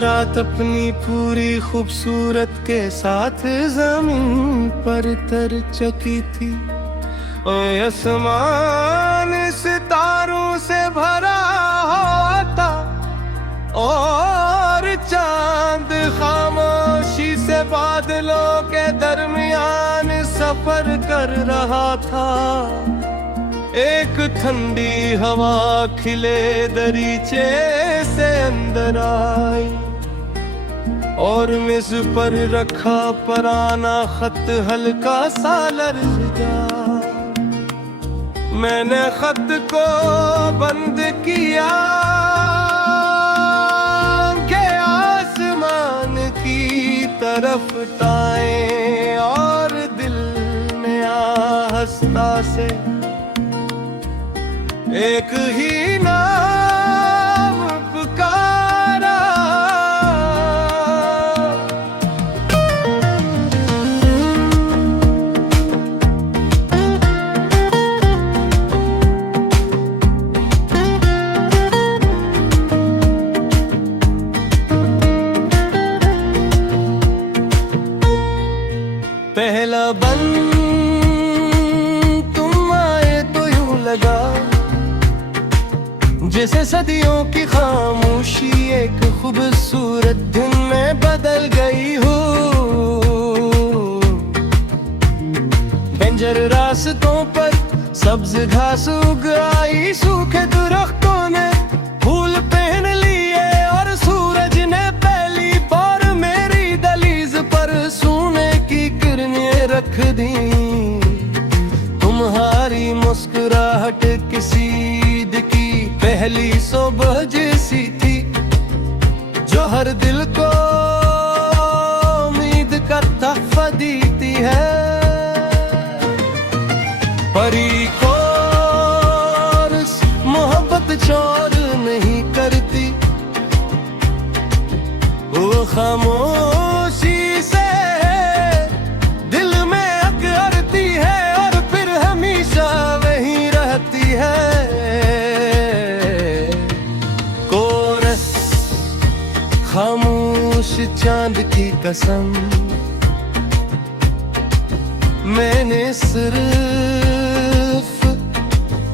रात अपनी पूरी खूबसूरत के साथ जमीन पर तर चकी थी। ओए आसमान सितारों से भरा होता और चांद खामोशी से बादलों के दरमियान सफर कर रहा था। एक ठंडी हवा खिले दरीचे से अंदर आई और मेज पर रखा पुराना खत हल्का सा लर्ज गया। मैंने खत को बंद किया के आसमान की तरफ ताए और दिल में आहिस्ता से एक ही नाम पुकारा। पहला बंद तुम आए तो यूं लगा जैसे सदियों की खामोशी एक खूबसूरत दिन में बदल गई हो। बंजर रास्तों पर सब्ज घास उग आई, सूखे दरख्तों ने फूल पहन लिए और सूरज ने पहली बार मेरी दहलीज पर सोने की किरणें रख दी। तुम्हारी मुस्कुराहट किसी ईद की पहली सुबह जैसी थी जो हर दिल को उम्मीद का तोहफा देती है। परी को मोहब्बत चोर नहीं करती, वो खामोशी से दिल में अकरती है और फिर हमेशा वहीं रहती है। खामोश चांद की कसम मैंने सिर्फ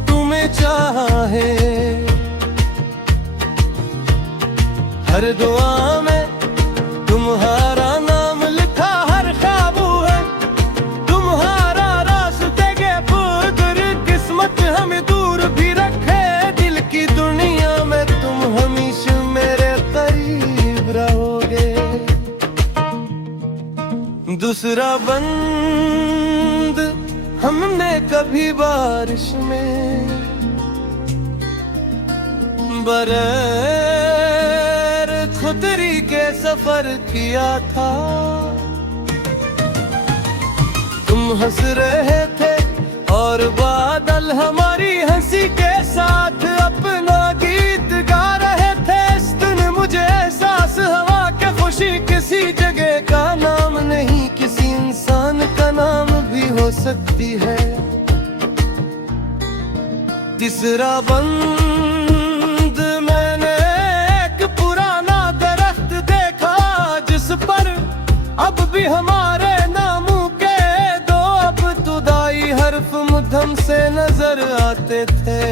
तुम्हें चाहा है। हर दुआ में तुम्हारा नाम लिखा, हर ख्वाब है तुम्हारा रास्ते के पुर। किस्मत हमें दूर भी रखे दिल की दुनिया में, तुम हमेशा मेरे करीब रहोगे। दूसरा बंद हमने कभी बारिश में बगैर खुदरी के सफर किया था। तुम हंस रहे थे और बादल हमारी हंसी के साथ अपना गीत गा रहे थे। इस दिन मुझे एहसास हुआ कि खुशी किसी जगह का नाम नहीं, किसी इंसान का नाम भी हो सकती है। तीसरा बंद मैंने एक पुराना दरख्त देखा जिस पर अब भी हमारे नामों के दो इब्तिदाई हर्फ मुद्दम से नजर आते थे।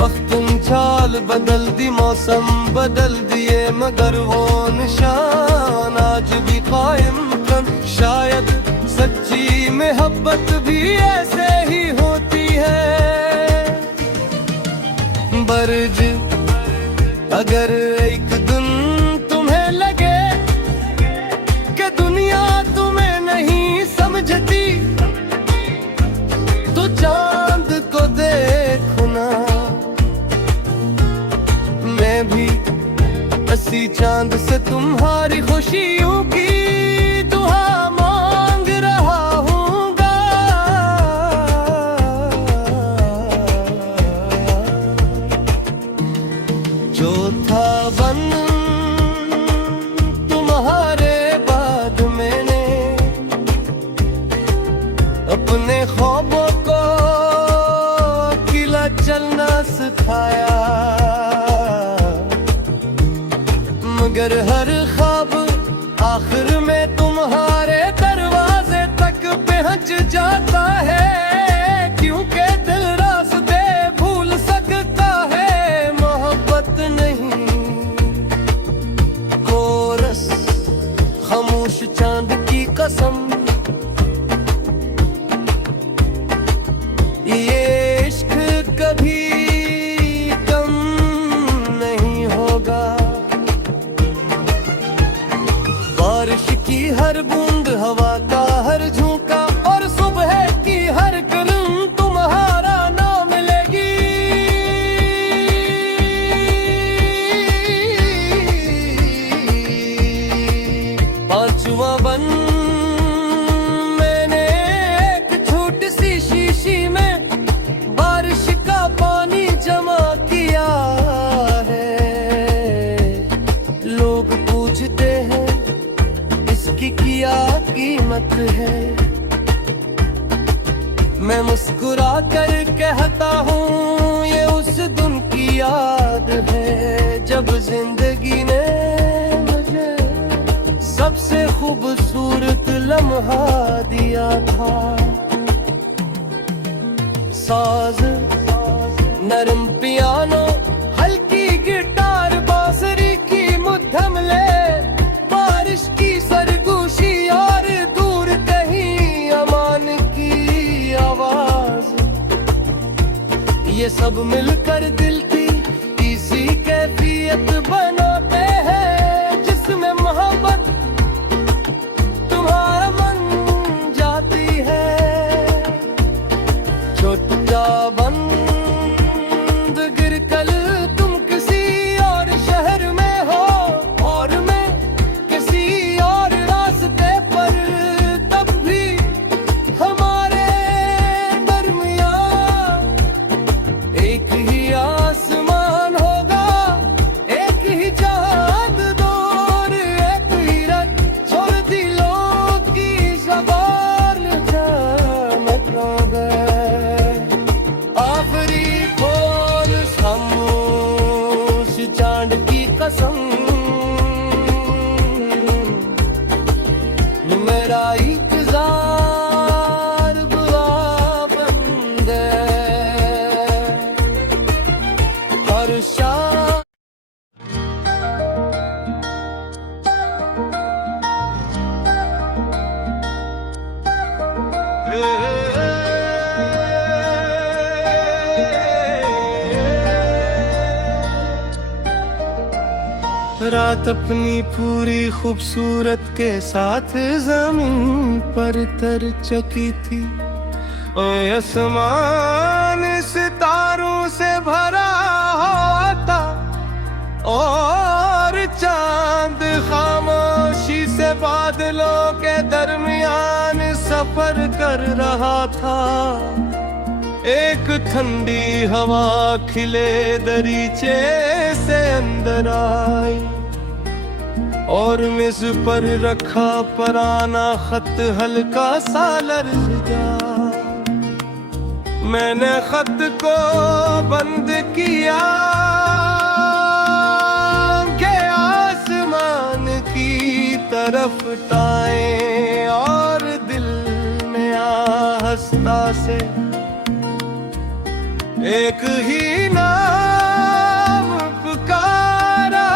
वक्त चाल बदल दी, मौसम बदल दिए, मगर वो निशान आज भी कायम कर। शायद सच्ची मोहब्बत भी ऐसे ही होती है। बर्ज अगर एक दिन तुम्हें लगे कि दुनिया तुम्हें नहीं समझती, तो चांद को देखो ना। मैं भी इसी चांद से तुम्हारी खुशियों की दुआ मांग रहा हूँगा। चौथा बंद तुम्हारे बाद मैंने अपने ख्वाबों को किला चलना सिखाया। मगर हर ख्वाब आखिर में तुम्हारे दरवाजे तक पहुंच जाता है, क्योंकि दिल रास्ते भूल सकता है। मोहब्बत नहीं कोरस खामोश चांद की कसम, ये इश्क कभी कम नहीं होगा। बारिश की हर बूंद, हवा का हर झोंका और सुबह की हर किरण तुम्हारा नाम लेगी। पांचवा बन मैंने एक छोटी सी शीशी में बारिश का पानी जमा किया है। लोग पूछते हैं इसकी क्या कीमत है, मैं मुस्कुरा कर कहता हूँ ये उस दिन की याद है, जब जिंदगी ने मुझे सबसे खूबसूरत लम्हा दिया था। साज नरम पियानो, हल्की गिटार, बांसुरी की मध्यम ले, बारिश की सरगोशी और दूर कहीं अमान की आवाज, ये सब मिलकर दिल की इसी कैफियत बनाते हैं, जिसमें मोहब्बत तुम्हारा मन जाती है। छोटा बंद गिर कल तुम किसी और शहर में हो और मैं किसी और रास्ते पर, तब भी हमारे दरमियान एक ही आसमान होगा, एक ही चांद दूर, एक ही रात छोड़ दिलों की सवार जामतोगे। आखिरी खोल खामोश चांद की कसम, मेरा इंतजार बुआ बंदे हर शाम। रात अपनी पूरी खूबसूरत के साथ जमीन पर तर चकी थी, और आसमान सितारों से भरा होता और चांद खामोशी से बादलों के दरमियान सफर कर रहा था। एक ठंडी हवा खिले दरीचे से अंदर आई, और मेज पर रखा पुराना खत हल्का सा लर्ज गया। मैंने खत को बंद किया के आसमान की तरफ टाए, और दिल में आहिस्ता से एक ही नाम पुकारा।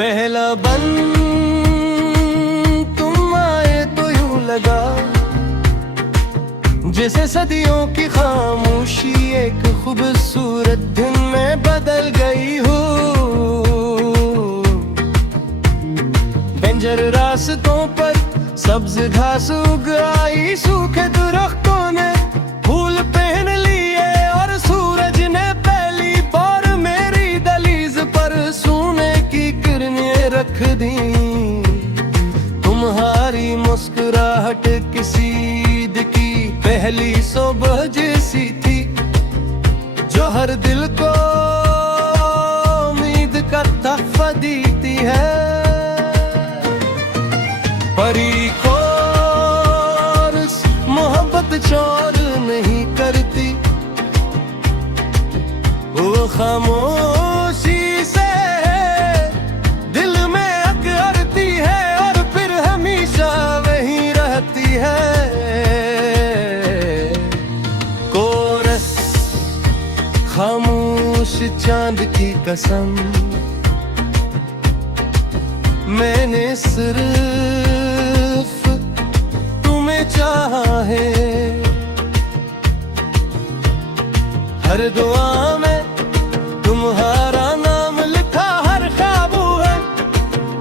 पहला बंद तुम आए तो यूं लगा जैसे सदियों की खामोशी एक खूबसूरत दिन में बदल गई हो। बंजर रास्तों पर सब्ज घास उग आई, सूखे दरख्तों ने फूल पहन लिए, और सूरज ने पहली बार मेरी दहलीज पर सोने की किरणें रख दी। तुम्हारी मुस्कुराहट किसी ईद की पहली सुबह जैसी थी, जो हर दिल को खामोशी से दिल में अकड़ती है और फिर हमेशा वहीं रहती है। कोरस खामोश चांद की कसम, मैंने सिर्फ तुम्हें चाहा है। हर दुआ में तुम्हारा नाम लिखा, हर ख्वाब है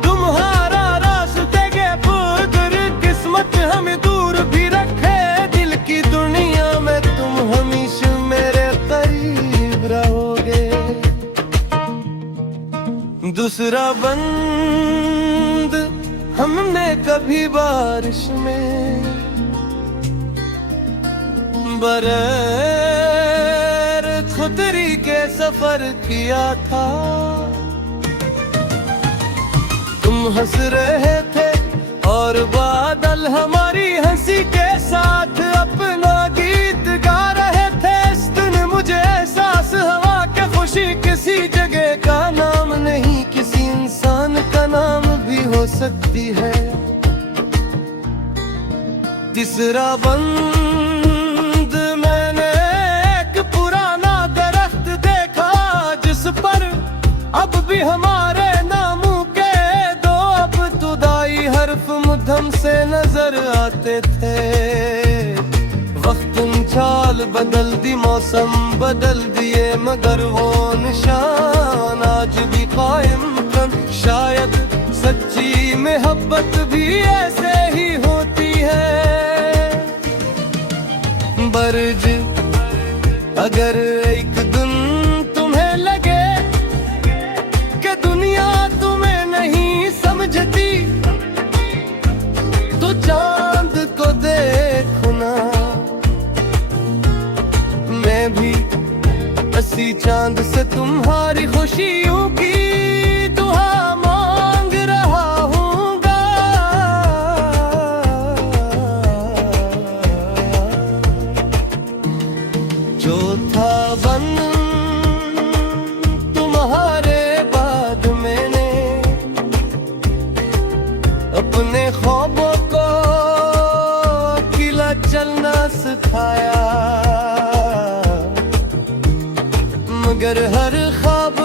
तुम्हारा रास्ते के पुकार। किस्मत हमें दूर भी रखे दिल की दुनिया में, तुम हमेशा मेरे करीब रहोगे। दूसरा बंद हमने कभी बारिश में बगैर खुदरी के सफर किया था। तुम हंस रहे थे और बादल हमारी हंसी के साथ अपना गीत गा रहे थे। इस दिन मुझे एहसास हुआ कि खुशी किसी जगह का नाम नहीं, किसी इंसान का नाम भी हो सकती है। तीसरा बंद मैंने एक पुराना दरख्त देखा, जिस पर अब भी हमारे नामों के दो अब्तदाई हर्फ मुद्दम से नजर आते थे। वक्त चाल बदल दी, मौसम बदल दिए, मगर वो निशान आज भी कायम है। शायद सच्ची मोहब्बत भी ऐसे ही होती है। बर्ज अगर एक दिन तुम्हें लगे कि दुनिया तुम्हें नहीं समझती, तो चांद को देखो ना। मैं भी इसी चांद से तुम्हारी खुशियों की दुआ मांग रहा हूँगा। चौथा बंद तुम्हारे बाद मैंने अपने ख्वाबों को अकेला चलना सिखाया, मगर हर ख्वाब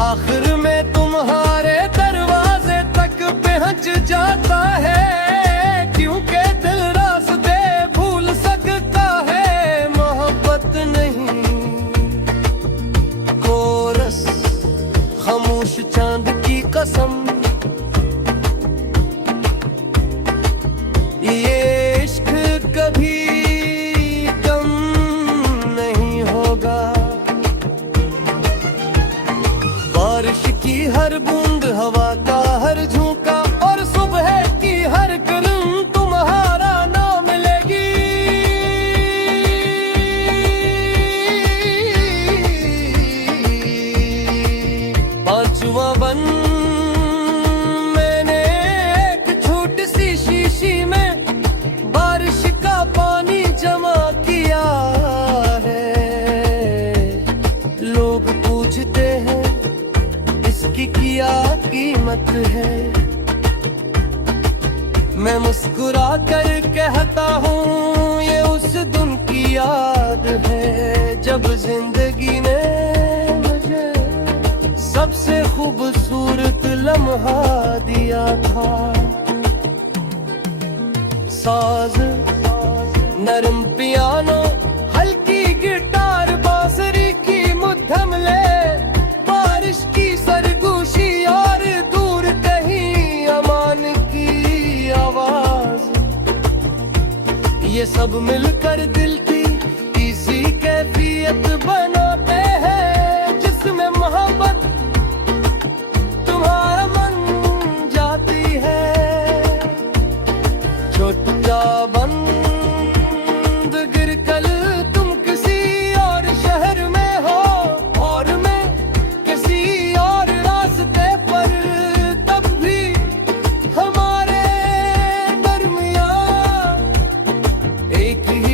आखिर में तुम्हारे दरवाजे तक पहुंच जाता है। क्योंकि दिल रास्ते भूल सकता है, मोहब्बत नहीं। कोरस खामोश चांद की कसम, ये इश्क कभी कम नहीं होगा। बारिश की हर बूंद, हवा का हर झोंका और सुबह की हर किरण तुम्हारा नाम लेगी। पांचवा बंद मैंने एक छोटी सी शीशी में बारिश का पानी जमा किया है। लोग पूछते हैं इसकी क्या कीमत है, मैं मुस्कुरा कर कहता हूँ ये उस दिन की याद है, जब जिंदगी ने मुझे सबसे खूबसूरत लम्हा दिया था। साज नरम पियानो, हल्की गिटार, बांसुरी की मुद्धम ले, बारिश की सरगोशी और दूर कहीं अमान की आवाज, ये सब मिलकर दिल की इसी कैफियत बनाते हैं, जिसमें मोहब्बत तुम्हारा मन जाती है। छोटा बंद गिर कल तुम किसी और शहर में हो और मैं किसी और रास्ते पर, तब भी हमारे दरमियान एक ही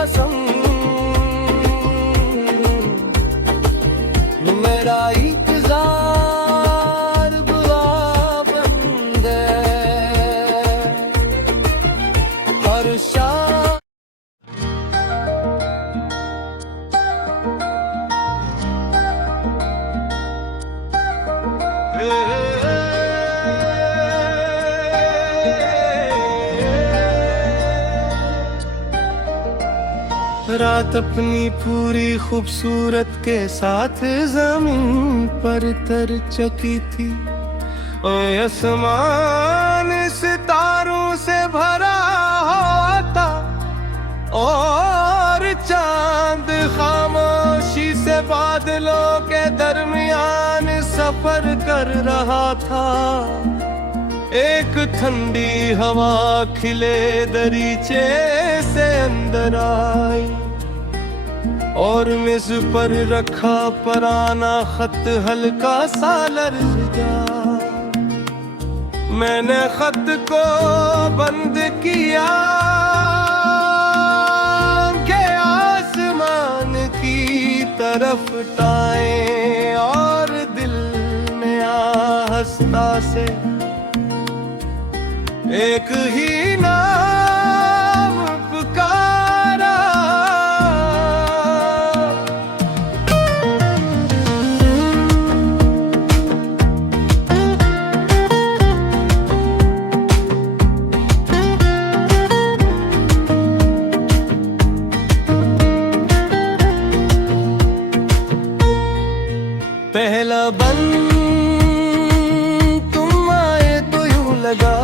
कसम, मेरा इंतजार बुआ बंदे हर शाम। रात अपनी पूरी खूबसूरत के साथ जमीन पर तर चकी थी। ओए आसमान सितारों से भरा होता और चांद खामोशी से बादलों के दरमियान सफर कर रहा था। एक ठंडी हवा खिले दरीचे से अंदर आई और मेज पर रखा पुराना खत हल्का सा लर्ज जा। मैंने खत को बंद किया के आसमान की तरफ टाए और दिल में आहिस्ता से एक ही नाम पुकारा। पहला बंद तुम आए तो यूं लगा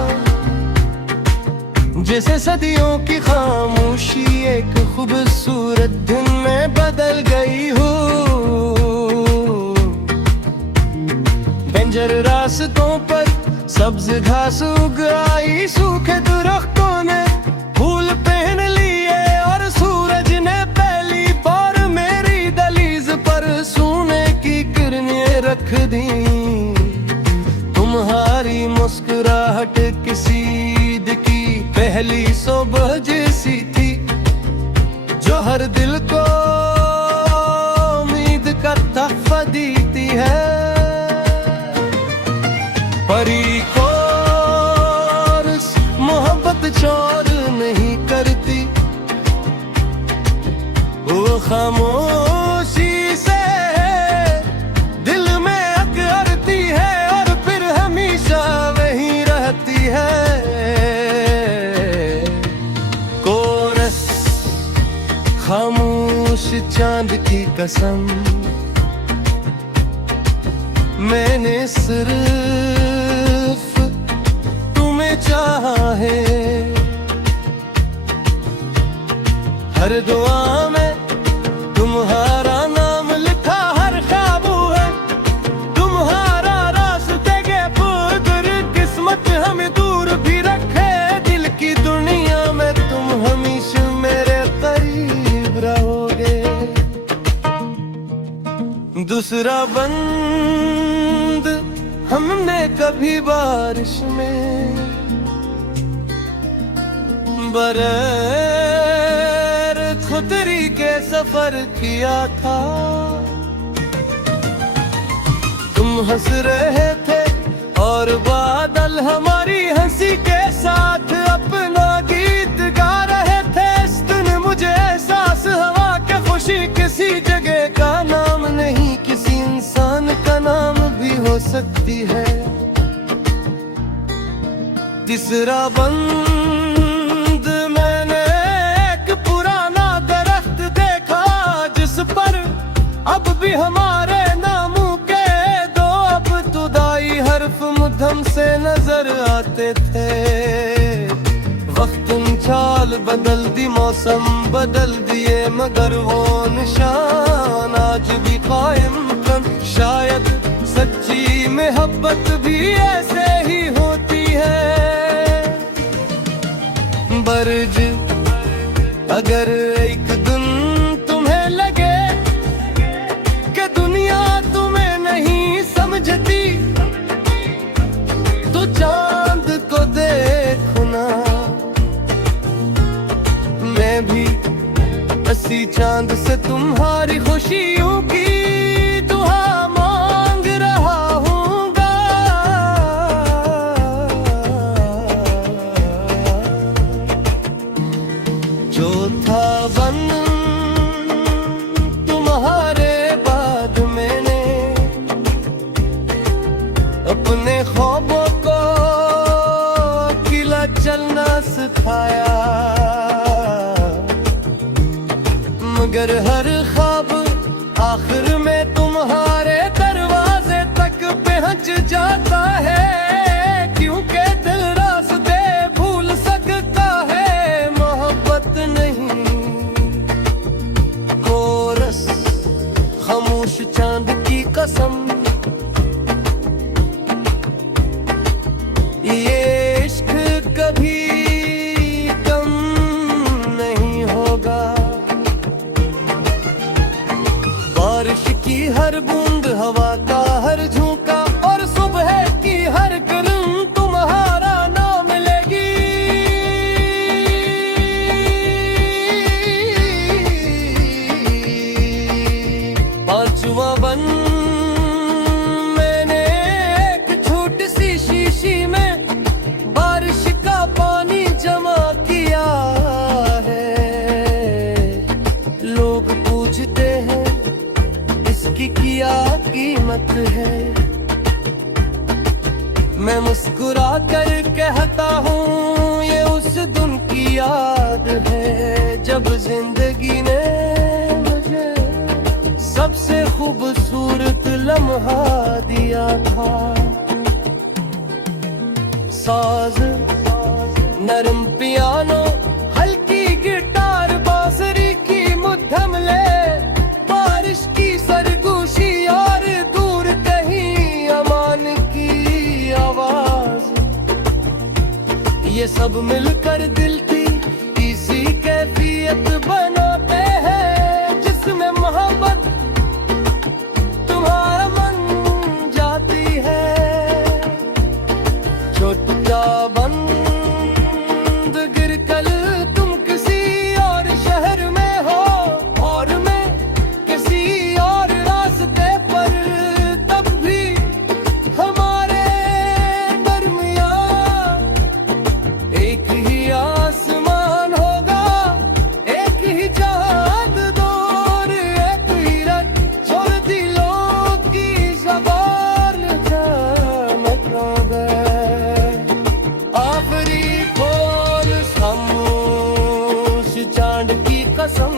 जैसे सदियों की खामोशी एक खूबसूरत दिन में बदल गई हो। बंजर रास्तों पर सब्ज घास उग आई, सूखे दरख्तों ने फूल पहन लिए और सूरज ने पहली बार मेरी दहलीज पर सोने की किरणें रख दी। तुम्हारी मुस्कुराहट किसी ईद की पहली सुबह जैसी थी जो हर दिल को उम्मीद का तोहफा देती है। परी को मोहब्बत चोर नहीं करती, वो खामोशी से दिल में अकरती है और फिर हमेशा वही रहती है। खामोश चांद की कसम, मैंने सिर्फ तुम्हें चाहा है। हर दुआ में तुम्हारा नाम लिखा, हर ख्वाब है तुम्हारा रास्ते के पुकार। किस्मत हमें दूर भी रखे दिल की दुनिया में, तुम हमेशा मेरे करीब रहोगे। दूसरा बंद हमने कभी बारिश में बगैर खुदरी के सफर किया था। तुम हंस रहे थे और बादल हमारी हंसी के साथ अपना गीत गा रहे थे। इस दिन मुझे एहसास हुआ कि खुशी किसी जगह का नाम नहीं, किसी इंसान का नाम भी हो सकती है। तीसरा बंद मैंने एक पुराना दरख्त देखा जिस पर अब भी हमारे नामों के दो अब तुदाई हर्फ मुद्दम से नजर आते थे। वक्त चाल बदल दी, मौसम बदल दिए, मगर वो निशान आज भी कायम। शायद सच्ची मोहब्बत भी ऐसे ही होती है। बर्ज अगर एक दिन तुम्हें लगे कि दुनिया तुम्हें नहीं समझती, तो चांद को देखो ना, मैं भी इसी चांद से तुम्हारी खुशियों की दुआ मांग रहा हूँगा। जो था बन तुम्हारे बाद मैंने अपने ख्वाबों को किला चलना सिखाया, मगर हर ख्वाब आखिर में तुम्हारे दरवाजे तक पहुंच जाता है, क्योंकि दिल रास्ते भूल सकता है, मोहब्बत नहीं। कोरस खामोश चांद की कसम, ये इश्क कभी कम नहीं होगा। बारिश की हर बूंद, हवा का हर झोंका और सुबह की हर किरण तुम्हारा नाम लेगी। पांचवा बन मैंने एक छोटी सी शीशी में बारिश का पानी जमा किया है। लोग पूछते हैं इसकी क्या कीमत है, मैं मुस्कुरा कर कहता हूँ ये उस दिन की याद है, जब जिंदगी ने मुझे सबसे खूबसूरत लम्हा दिया था। साज नरम पियानो, हल्की गिटार, बांसुरी की मध्यम ले, बारिश की सरगोशी और दूर कहीं अमान की आवाज, ये सब मिलकर दिल की इसी कैफियत बनाते हैं, जिसमें मोहब्बत तुम्हारा मन जाती है। छोटा बंद गिर कल तुम किसी और शहर में हो और मैं किसी और रास्ते पर, तब भी हमारे दरमियान एक ही आसमान होगा, एक ही चांद दूर, एक ही रात छोड़ दिलों की ज़बान चमकोगे। आखिरी खोल खामोश चांद की कसम,